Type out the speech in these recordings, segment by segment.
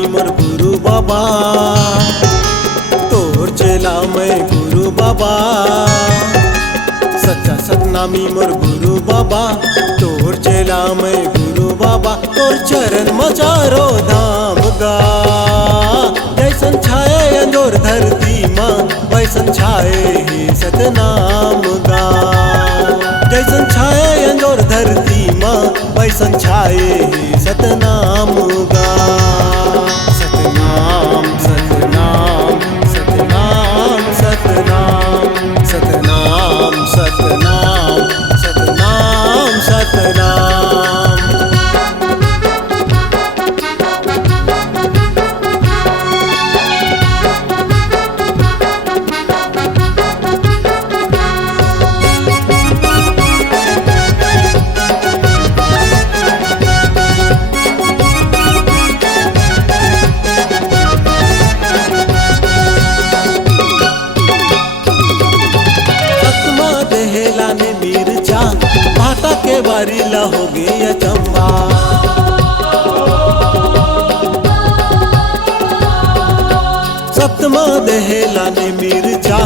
सतनामी मोर गुरु बाबा, तोर चेला मैं गुरु बाबा। सच्चा सतनामी मोर गुरु बाबा, तोर चेला मैं गुरु बाबा। तोर चरण मचारो धाम गा, जैसन छाए अंजोर धरती माँ वैसन छाए ही सतनाम गा। जैसन छाए अंजोर धरती माँ वैसन छाए ही सतनाम गा। सतनाम सतनाम सतनाम सतनाम सतनाम सतनाम सतनाम सतनाम। भाटा के बारीला हो गया चंबा, सप्तमा दहेला ने मिर्चा।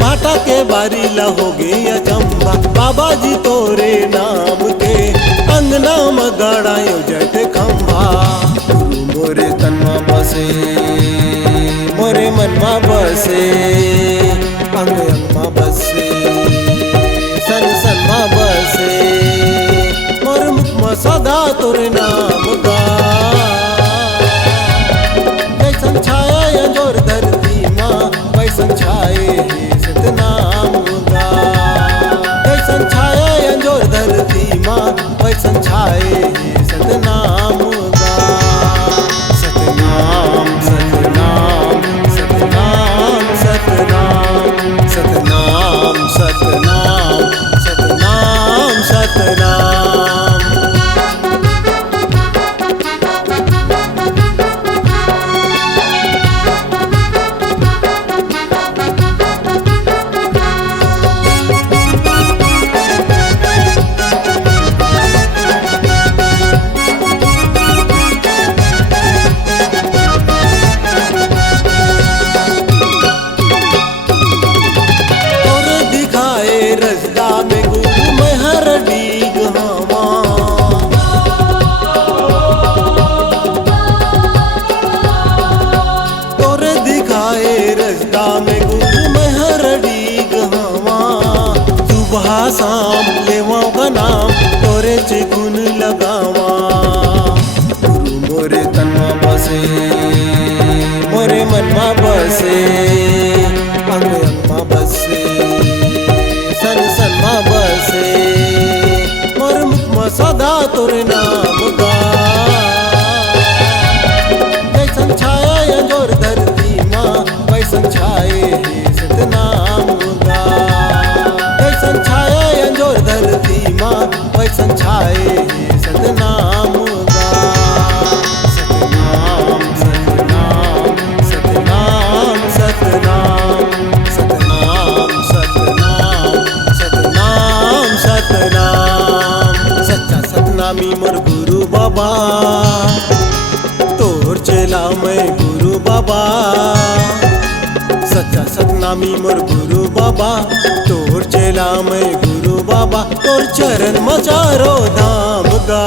भाटा के बारीला हो गया चंबा, बाबा जी तोरे नाम के अंगना में गड़ायो जट खंभा। गुरु मोरे तन्मा बसे मोरे मनमा बसे, अंग अंगमा बसे सन सनमा बसे। मोर मुख में सदा तोरे नाम गा, जैसन छाया अंजोर धरती माँ वैसन छाए ही सतनाम गा। जैसन छाया अंजोर धरती माँ वैसन छाए ही सतनाम गा। सतनाम सतनाम सतनाम सतनाम सतनाम सतनाम सतनाम सतनाम। रजदा में गुरु मैं हर डीग हवा, तोरे दिखाए रजदा में गुरु मैं हर डीग हवा। सुबह शाम लेवा का नाम तोरे चे गुण लगावा। गुरु मोरे तन्मा बसे मोरे मनमा बसे, अंग अंगमा बसे सन सनमा बसे। मोर मुख में सदा तोरे नाम गा, जैसन छाया अंजोर धरती माँ वैसन छाए ही सतनाम गा। जैसन छाया अंजोर धरती माँ वैसन छाए ही सतनाम गा। सतनाम सतनाम सतनाम सतनाम सतनाम सतनाम सतनाम सतनाम। सच्चा सतनामी मोर गुरु बाबा, तोर चेला मैं गुरु बाबा। सच्चा सतनामी मोर गुरु बाबा, तोर चेला मैं गुरु बाबा। तोर चरण मचारो धाम गा,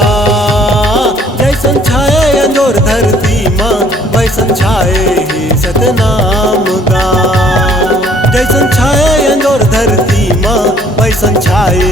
जैसन छाए अंजोर धरती माँ वैसन छाए ही सतनाम गा। जैसन छाए अंजोर धरती माँ वैसन छाए